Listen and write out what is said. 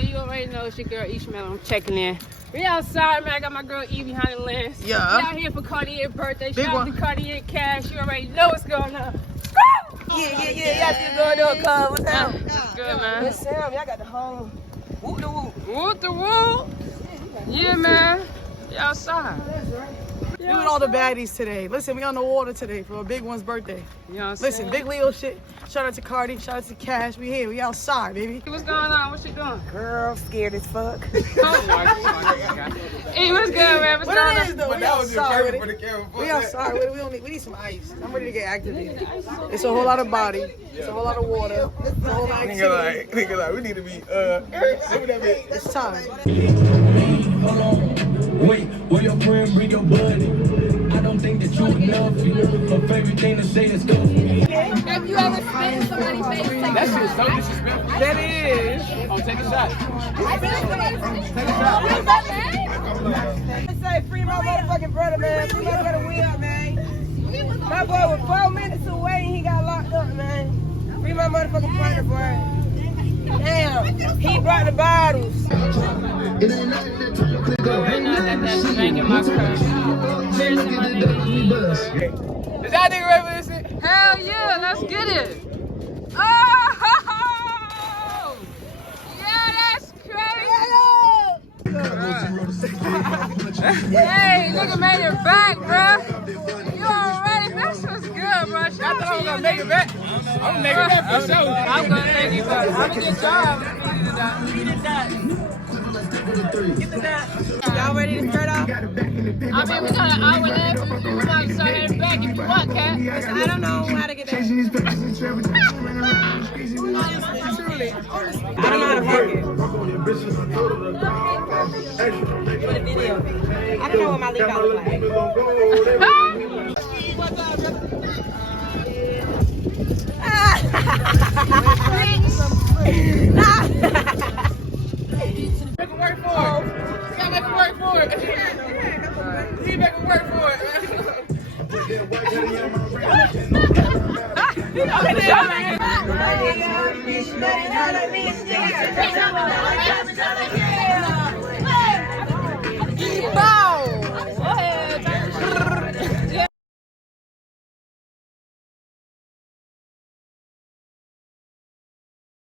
birthday. You already know it's your girl Ishmael. I'm checking in. We outside, man. I got my girl E behind the lens. Yeah. We out here for Cartier's birthday. Big Shout out one. to Cartier Cash. You already know what's going on. Yeah. Y'all still going on, cuz. What's up? What's good, man? What's Sam? Y'all got the whole whoop the whoop. Whoop the whoop. Yeah, man. We outside. We with all the baddies today. Listen, we on the water today for a big one's birthday. You know what I'm Listen, saying? big Leo shit. Shout out to Cardi. Shout out to Cash. We here. We outside, baby. What's going on? What you doing? Girl, scared as fuck. Oh my God. Hey, what's good, man? What's What going it on? is though? But We that was just outside with perfect for it. the camera. We outside with it. We need some ice. I'm ready to get activated. It's a whole lot of body. It's a whole lot of water. It's a whole lot of activity. Nigga like, we need to be, what would that be? It's time. Hold on. Wait, will your friend bring your buddy? I don't think that you enough. Her favorite thing to say is go. Have you ever spit in somebody's face? That shit is so disrespectful. That is. Oh, take a shot. I say free my motherfucking brother, man. Free my brother Will, man. My boy was 4 minutes away and he got locked up, man. Free my motherfucking brother, boy. Damn, he brought the bottles. Right now, that's drinking my cup. Cheers to my nigga E. Is that nigga ready for this shit? Hell yeah, let's get it. Oh! Yeah, that's crazy. Hey, nigga made it back, bro. You already, this was good, bro. Shout I thought I out was to gonna you, make it nigga. back. I'm gonna make it back for sure. I'm gonna thank you, buddy. Have a good job. Y'all ready to start off? I mean, we got an hour left. We might start heading back if you want, Cat. I don't know how to get that. I don't know how to work it. For the video. I don't know what my leak out look like. Make him work for it. You gotta make him work for it. You make him work for it.